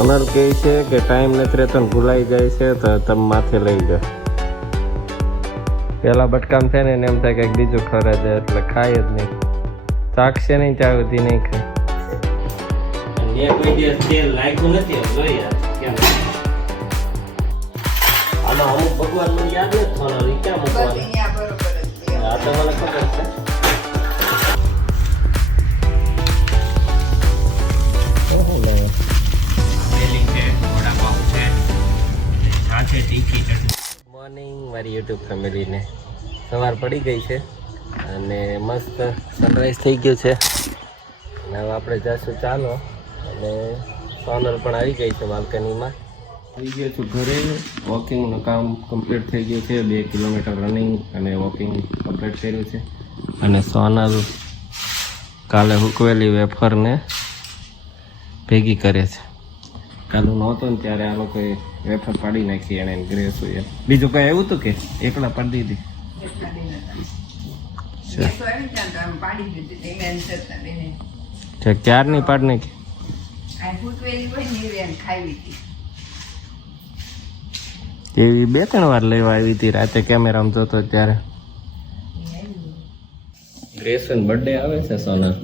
Honour કહે છે કે ટાઈમ નથી રહેતો ને ભૂલાઈ જાય છે તો તમે માથે લઈ જાઓ. પેલા બટકામ છે ને એને એમ થાય કંઈક બીજું ખરા છે એટલે ખાય જ નહીં. ચાખશે નહીં ત્યાં સુધી નહીં ખાય. કોઈ દિવસ તેલ લાગ્યું નથી જોઈએ કેમ આમાં અમુક ભગવાન મને યાદ નથી થવાનો ક્યાં મૂકવાનું. આ તો મને ખબર છે. મોર્નિંગ મારી યુટ્યુબ ફેમિલીને સવાર પડી ગઈ છે અને મસ્ત સનરાઈઝ થઈ ગયું છે અને હવે આપણે જઈશું ચાલો. અને સોનલ પણ આવી ગઈ છે બાલ્કનીમાં. આવી ગયો છું ઘરે. વોકિંગનું કામ કમ્પ્લીટ થઈ ગયું છે. 2 કિલોમીટર રનિંગ અને વોકિંગ કમ્પ્લીટ કર્યું છે. અને સોનલ કાલે હુકવેલી વેફરને ભેગી કરે છે. કાલે નહોતો ને ત્યારે આ લોકોએ વેફર પાડી નાખી એને ગ્રેસ હોય. બીજું કઈ આવ્યું હતું કે એકલા પાડી દીધી? ક્યારની પાડી નાખી? એવી 2-3 વાર લેવા આવી હતી રાતે કેમેરામાં જોતો ત્યારે. ગ્રેસન બર્થડે આવે છે સોનલ.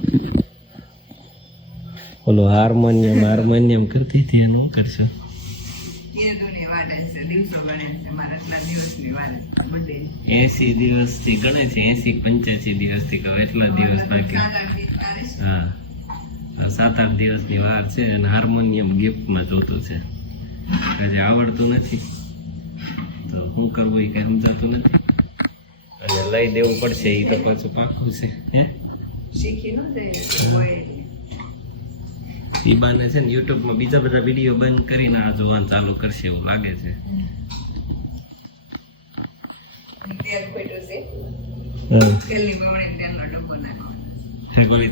ઓલો હાર્મોનિયમ કરતી હતી એનું કરશો. 80 દિવસથી ગણે છે. 80-85 દિવસથી કહો એટલા દિવસ બાકી. હા 7-8 દિવસની વાર છે. અને હાર્મોનિયમ ગિફ્ટમાં જોતો છે. હજી આવડતું નથી તો શું કરવું એ કઈ સમજાતું નથી. અને લઈ દેવું પડશે એ તો પાછું પાકું છે. હે ઈ બાને છે ને યુટ્યુબમાં બીજા બધા વિડીયો બંધ કરીને આ જોવાનું ચાલુ કરશે એવું લાગે છે.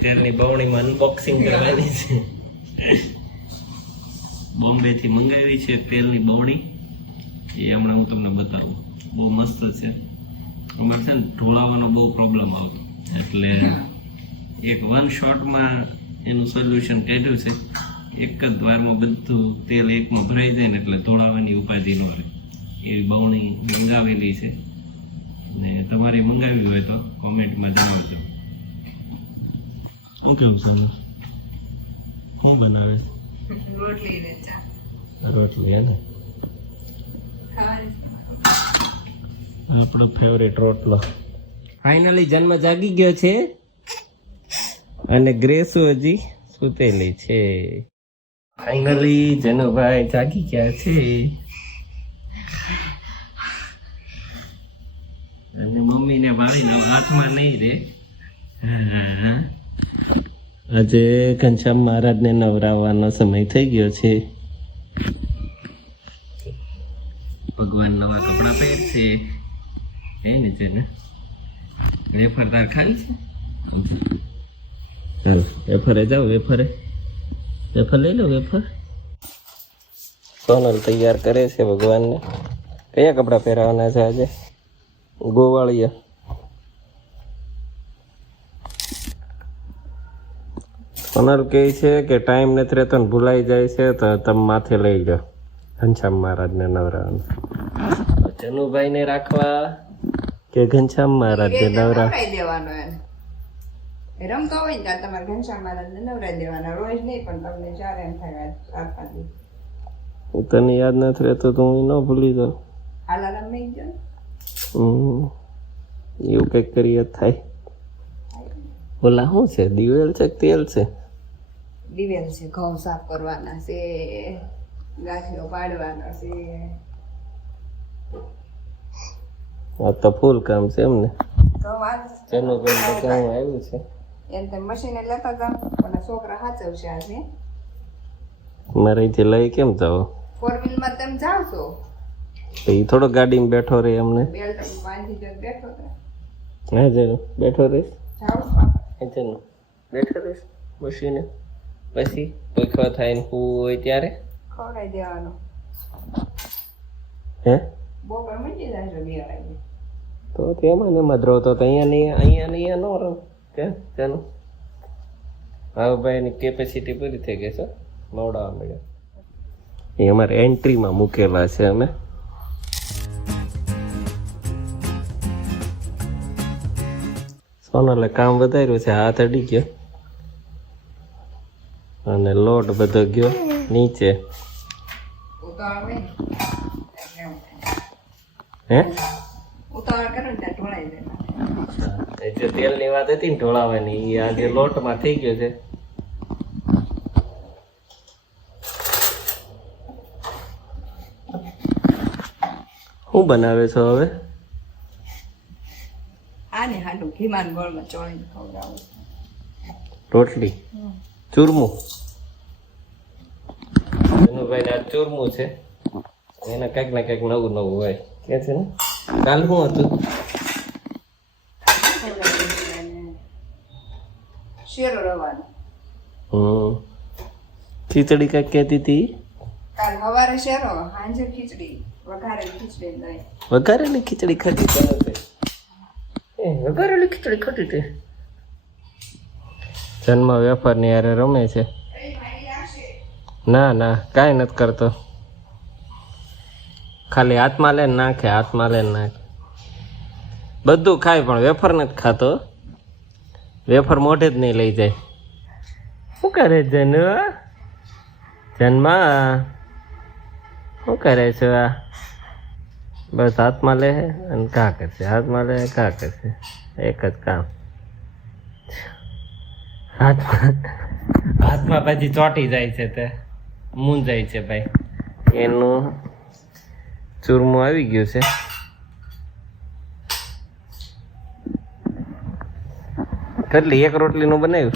તેલની બવણીમાં અનબોક્સિંગ કરવાની છે. બોમ્બે થી મંગાવી છે તેલની બવણી. એ હમણાં હું તમને બતાવું. બહુ મસ્ત છે. અમારે છે ને ઢોળાવાનો બહુ પ્રોબ્લેમ આવતો એટલે એક 1 શોટમાં એનું સોલ્યુશન કાઢ્યું છે. એક જ વારમાં બધું તેલ એકમાં ભરાઈ જાય ને એટલે ધોળાવાની ઉપાધિ ન રહે એવી બવણી મંગાવેલી છે. ને તમારે મંગાવી હોય તો કોમેન્ટમાં જણાવજો. શું કેવું છે? શું બનાવે? રોટલી હે ને આપણો ફેવરેટ રોટલો. ફાઇનલી જન્મ જાગી ગયો છે અને ગ્રેસુ હજી સુતેલી છે. ફાઇનલી જનુભાઈ જાગી ગયા છે અને મમ્મીને મારીને હાથમાં નહીં રે. આજે ઘનશ્યામ મહારાજને નવરાવવાનો સમય થઈ ગયો છે. ભગવાન નવા કપડા પહેરશે એ નીચે ને. વેફર તાર ખાવી છે? વેફરે જાઓ. વેફર લઈ લો. વેફર સોનલ તૈયાર કરે છે ભગવાનને. કયા કપડા પહેરાવાના છે આજે? ગોવાળિયા. સોનલ કહે છે કે ટાઈમ નથી રહેતો ને ભૂલાઈ જાય છે તો તમે માથે લઈ જાઓ ઘનશ્યામ મહારાજને નવરાવાનું. જનુભાઈને રાખવા કે ઘનશ્યામ મહારાજને દેવાનો રમતો હોય ને ત્યારે તમારે ઘનશ્યામ મહારાજને નવરાઈ દેવાના. રોજ નહીં પણ તમને જ્યારે એમ થાય 4-5 દિવસ. તને યાદ નથી રહેતો તો હું ન ભૂલી જાઉં. હાલારામ નહીં જાવ. એવું કંઈક કરીએ થાય. ઓલા શું છે? દિવેલ છે કે તેલ છે? દિવેલ છે. ઘઉં સાફ કરવાના છે. ગાંઠિયો પાડવાનો છે. આ તો ફૂલ કામ છે એમને. ઘઉં આવ્યું છે એમ તેમ મશીને લેતા જાવ પણ છોકરા સાચવશે આજે. મારે અહીંથી લઈ કેમ જાવ? 4-wheelમાં તમે જાવ છો એ થોડો ગાડીમાં બેઠો રહે એમને. બેલ્ટ બાંધી જો બેઠો રહે. હા જરૂર બેઠો રહીશ. જાવ બેઠો રહીશ મશીને. પછી પૈખા થાય ને હોય ત્યારે ખવડાવી દેવાનો. હે બપોર મૂકી જાય 2 વાગે તો તેમાં ને મત રહો તો અહીંયા ન રહો કે તેનું. હા ભાઈ એની કેપેસિટી પૂરી થઈ ગઈ છે. મોડાવા મળ્યો એ અમારે એન્ટ્રીમાં મૂકેલા છે અમે. સોનલે કામ વધાર્યું છે, હાથ અડી ગયો અને લોટ બધો ગયો નીચે. ઉતાવળ હોય ને હે ઉતાવળ કરો ને ત્યાં ઢોળાઈ જાય. એ જે તેલની વાત હતી ને ઢોળાવાની, એ આજે લોટમાં થઈ ગયો છે. શું બનાવે છો હવે? આને હાડું ઘીમાન ગોળમાં ચોળીને ખવડાવું. રોટલી ચૂરમું. એનું ભાઈ આ ચૂરમું છે, એને કંઈક ને કંઈક નવું નવું હોય કે છે ને. કાલ શું હતું? શેરો રવાનો. ખીચડી કંઈક કહેતી હતી. કાલ સવારે શેરો, સાંજે ખીચડી, વઘારેલી ખીચડી દહીં. વઘારેલી ખીચડી ખાધી તરત. વઘારેલી ખીચડી ખાધી તે. જન્મ વેપારની યારે રમે છે. ના ના કાંઈ નથી કરતો, ખાલી હાથમાં લઈને નાખે, હાથમાં લઈને નાખે. બધું ખાય પણ વેફર નથી ખાતો. વેફર મોઢે જ નહીં લઈ જાય. શું કરે જન્મા શું કરે છે આ? બસ હાથમાં લે અને ઘા કરશે, હાથમાં લે ઘા કરશે, એક જ કામ. હાથમાં પછી ચોંટી જાય છે, તે મૂંઝાય છે ભાઈ. એનું ચૂરમું આવી ગયું છે. કેટલી એક રોટલીનું બનાવ્યું,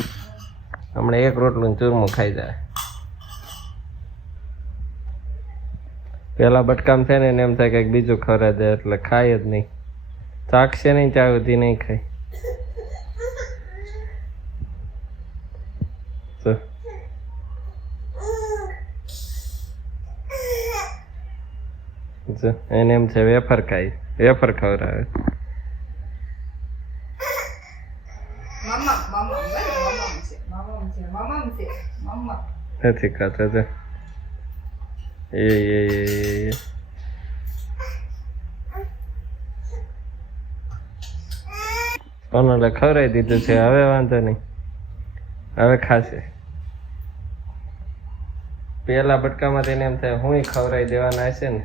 હમણાં એક રોટલીનું ચૂરમું ખાઈ જાય. પેલા બટકામ છે ને એને એમ થાય કંઈક બીજું ખવડાવી દે, એટલે ખાય જ નહીં. ચાખશે નહીં ત્યાં સુધી નહીં ખાય. એને એમ છે વેફર ખાય, વેફર ખવડાવે. નથી ખાતો છે એ કોનલે ખવડાવી દીધું છે, હવે વાંધો નહીં, હવે ખાશે. પેલા બટકામાં તેને એમ થાય હું ખવડાવી દેવાના હશે ને.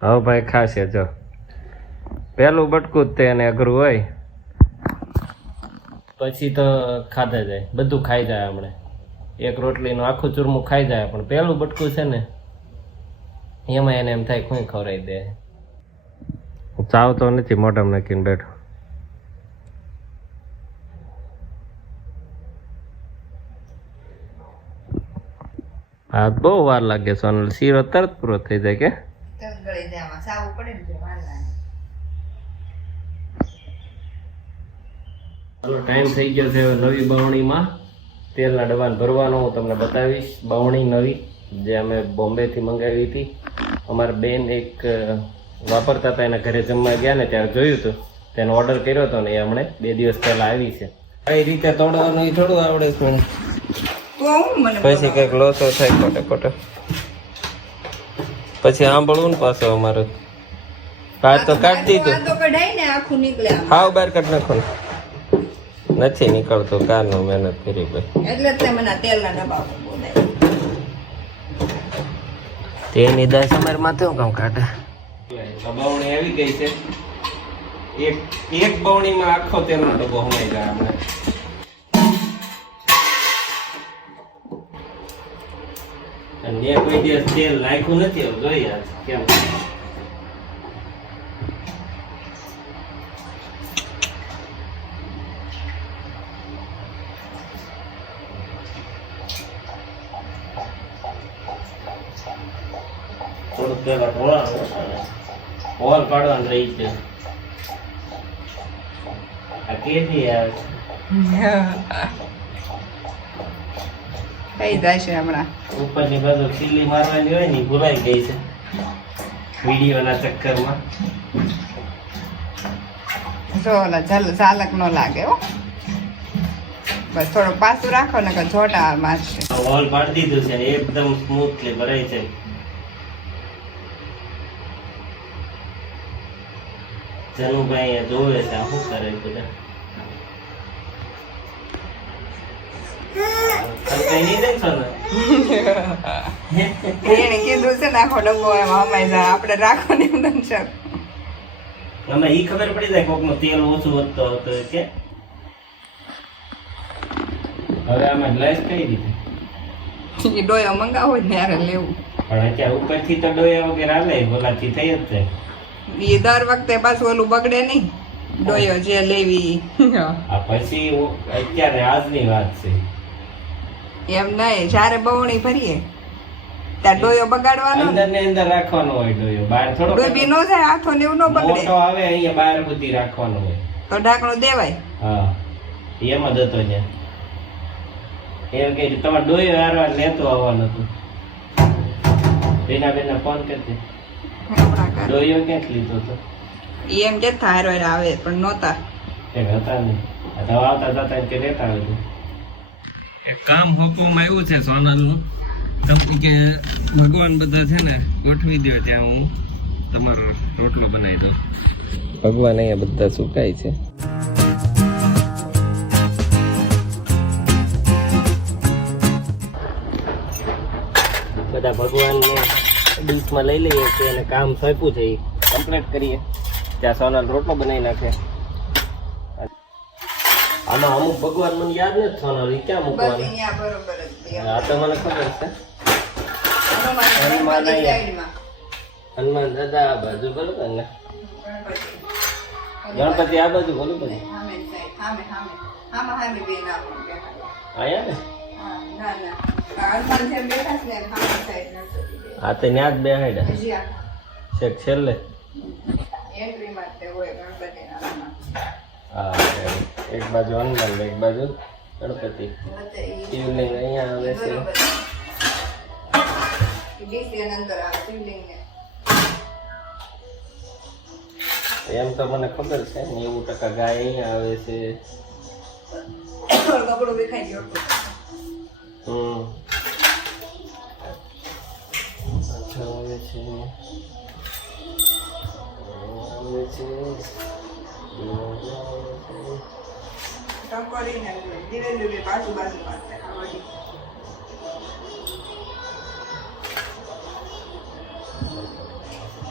હવે ભાઈ ખાશે. જો પેલું બટકું જ તેને અઘરું હોય, પછી તો ખાધા જાય, બધું ખાઈ જાય. હમણાં એક રોટલીનું આખું ચૂરમું ખાઈ જાય, પણ પેલું બટકું છે ને એમાં એને એમ થાય કોઈ ખવડાવી દે. ચાવતો નથી, મોઢામાં નાખીને બેઠો. હા બહુ વાર લાગે સોનલ, શીરો તરત પૂરો થઈ જાય કે ચાલો ટાઈમ થઈ ગયો છે નવી બાવણીમાં તેલના ડબ્બાને ભરવાનો. હું તમને બતાવીશ બાવણી નવી જે અમે બોમ્બેથી મંગાવી હતી. અમારા બેન એક વાપરતા હતા, એના ઘરે જમવા ગયા ને ત્યારે જોયું હતું, તેનો ઓર્ડર કર્યો હતો ને એ હમણાં 2 દિવસ પહેલા આવી છે. કઈ રીતે તોડવાનું એ થોડું આવડે છે મને, પછી કંઈક લોચો થાય ખોટે ખોટે, પછી સાંભળવું ને પાછો અમારે. કાઢ તો કાઢી દીધું, હાવ બહાર કાઢ નાખો ને. નથી નીકળતો, કારનો મહેનત કરી ભાઈ, એટલે જ મને તેલના ડબ્બા બોલાય. તેની દાસ અમારે માથે કામ કાઢે. બાવણી આવી ગઈ છે, એક બાવણીમાં આખો તેલનો ડબ્બો હમાઈ જાય હમણાં. અને કોઈ દિવસ તેલ નાખ્યું નથી, હવે જોઈએ કેમ. થોડુંક પેલા હોલ કાઢવાનું રહી છે. આ કેથી આવે થઈ જાય છે હમણાં. ઉપરની બાજુ ખીલી મારવાની હોય ને ભૂલાઈ ગઈ છે વિડીયોના ચક્કરમાં. જો ઓલા ઝાલક નો લાગે હો. બસ થોડું પાછું રાખો ને કે જોટા મારશે. હોલ પાડી દીધું છે એકદમ સ્મૂથલી ભરાય છે. જનુભાઈ જોવે છે આ શું કરે બધા. એને કીધું છે ને આખો ડબ્બો એમાં હમાઈ જાય આપણે રાખો ને એમ દંશક. અમે ઈ ખબર પડી જાય કોક નું તેલ ઓછું વધતો હતો કે હવે આમાં ગ્લાસ કઈ રીતે એ ડોયો મંગાવો જ ને યારે લેવું. પણ અત્યારે ઉપરથી તો ડોયા વગેરે હાલે બોલાથી થઈ જ જાય. એ દર વખતે પાછું ઓલું બગડે નહીં ડોયો જે લેવી. આ પછી અત્યારે આજની વાત છે. એમ નહીં જ્યારે બવણી ભરીએ ત્યાં ડોયો બગાડવાનો અંદર ને અંદર રાખવાનો હોય ડોયો બહાર થોડો ડોબી નો જાય હાથો ને એવું ન બગડે મોટો આવે અહીંયા બહાર સુધી રાખવાનો હોય તો ઢાંકણું દેવાય. હા એમ જ હતો ત્યાં એમ કે તમારે ડોયો હારવાર લેતો આવવાનું હતું. બેના ફોન કરતી ડોયો ક્યાંક લીધો હતો એમ કે થાર આવે પણ નહોતા હતા નહીં આવતા જતા કે રહેતા હોય. એક કામ હુકમ આવ્યું છે સોનલનું તમે કે ભગવાન બધા છે ને ગોઠવી દો ત્યાં હું તમારો રોટલો બનાવી દઉં. ભગવાન અહીંયા બધા સુકાય છે. બધા ભગવાનને ડીશમાં લઈ લઈએ છીએ અને કામ સોંપ્યું છે એ કમ્પ્લીટ કરીએ ત્યાં સોનલ રોટલો બનાવી નાખે. આમાં અમુક ભગવાન મને યાદ નથી સોનલ એ ક્યાં મૂકવાનું. આ તો મને ખબર છે હનુમાન દાદા આ બાજુ બરોબર ને ગણપતિ આ બાજુ બરોબર ને આયા ને હા તો ન્યા જ બેહાડ્યા છેક છેલ્લે. હા એક બાજુ હનુમાન એક બાજુ ગણપતિ. શિવલિંગ અહીંયા આવે છે. એમ તો મને ખબર છે 90% ગાય અહીંયા આવે છે. અચ્છા આવે છે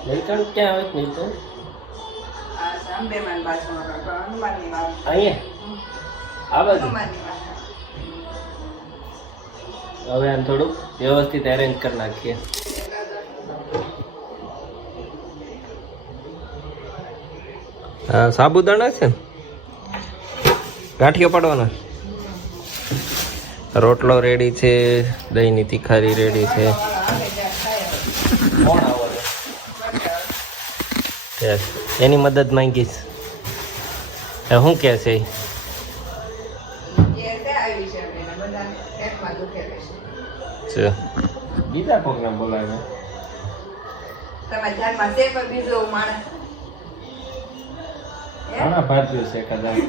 નીલકંઠ ક્યાં આવે નીલકંઠ અહીંયા આ બાજુ. હવે આમ થોડુંક વ્યવસ્થિત એરેન્જ કરી નાખીએ. હા સાબુદાણા છે ને ગાંઠિયો પાડવાના. રોટલો રેડી છે, દહીંની તીખારી રેડી છે. કોણ આવે એની મદદ માંગીશ. શું કે છે ગીતા પ્રોગ્રામ બોલાવે ઘણા ભારતીયો છે કદાચ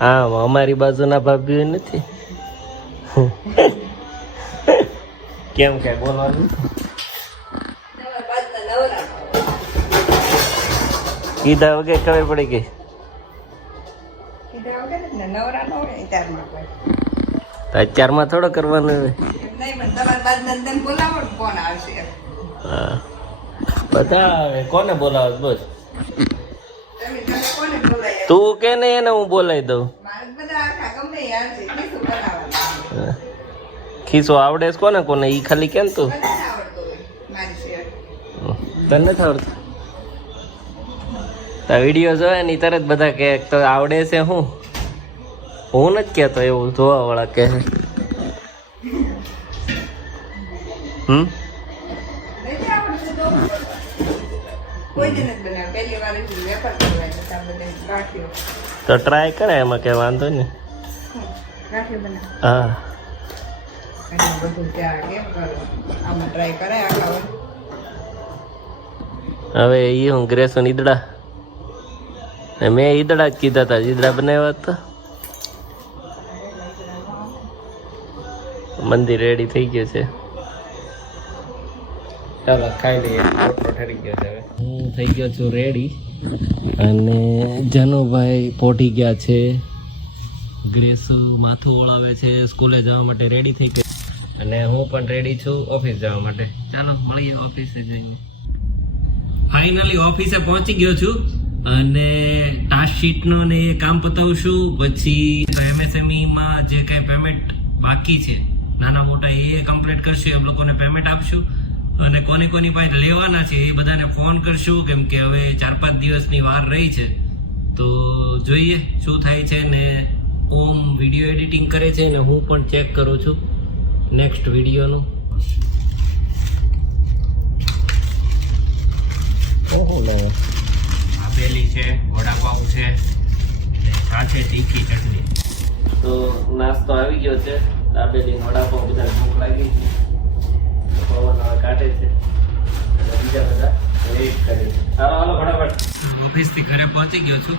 હા અમારી બાજુના ભાભીઓ નથી. કેમ કે બોલવાનું કીધા વગર ખબર પડી ગઈ. અત્યારમાં થોડો કરવાનું હોય. હા બધા આવે કોને બોલાવે બોલ. તું કે ને એને હું બોલાવી દઉં. ખીસો આવડે છે કોને કોને ઈ ખાલી કેમ તું તને નથી આવડતું. તા વિડીયો જોયા ને તરત બધા કે તો આવડે છે. હું નથી કહેતો એવું જોવા વાળા કે તો ટ્રાય કરે એમાં કઈ વાંધો ને. હા હવે એ હું ગ્રેસો નીદડા મેં ઈદડા જ કીધા હતા, ઈદડા બનાવ્યા હતા. મંદિર રેડી થઈ ગયું છે. ચાલો ખાઈ લઈએ. રોટલો ઠરી ગયો છે. હવે હું થઈ ગયો છું રેડી અને જનુભાઈ પોઢી ગયા છે. ગ્રેસ માથું ઓળાવે છે, સ્કૂલે જવા માટે રેડી થઈ ગઈ અને હું પણ રેડી છું ઓફિસ જવા માટે. ચાલો મળીએ ઓફિસે જઈને. ફાઇનલી ઓફિસે પહોંચી ગયો છું અને ટાસ્ક શીટનો ને એ કામ પતાવશું. પછી MSME માં જે કાંઈ પેમેન્ટ બાકી છે નાના મોટા એ કમ્પ્લીટ કરશું. એમ લોકોને પેમેન્ટ આપશું અને કોની પાસે લેવાના છે એ બધાને ફોન કરશું, કેમ કે હવે 4-5 દિવસની વાર રહી છે. તો જોઈએ શું થાય છે. ને ઓમ વિડીયો એડિટિંગ કરે છે ને હું પણ ચેક કરું છું નેક્સ્ટ વિડીયોનું. દાબેલી છે, વડાપાઉં છે, સાથે તીખી ચટણી. તો નાસ્તો આવી ગયો છે. દાબેલી વડાપાઉં બધા ભૂખ લાગી છે. પવન હવે કાઢે છે અને બીજા બધા વેઇટ કરે છે. હાલો ફટાફટ. ઓફિસથી ઘરે પહોંચી ગયો છું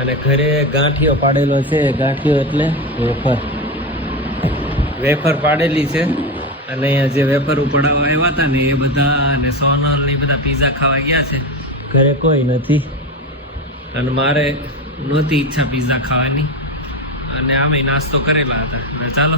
અને ઘરે ગાંઠિયો પાડેલો છે. ગાંઠિયો એટલે વેફર પાડેલી છે અને અહીંયા જે વેફર ઉપાડવા આવ્યા હતા ને એ બધા અને સોનલ ને એ બધા પીઝા ખાવા ગયા છે. ઘરે કોઈ નથી અને મારે નહોતી ઈચ્છા પીઝા ખાવાની અને આમે નાસ્તો કરેલા હતા. ચાલો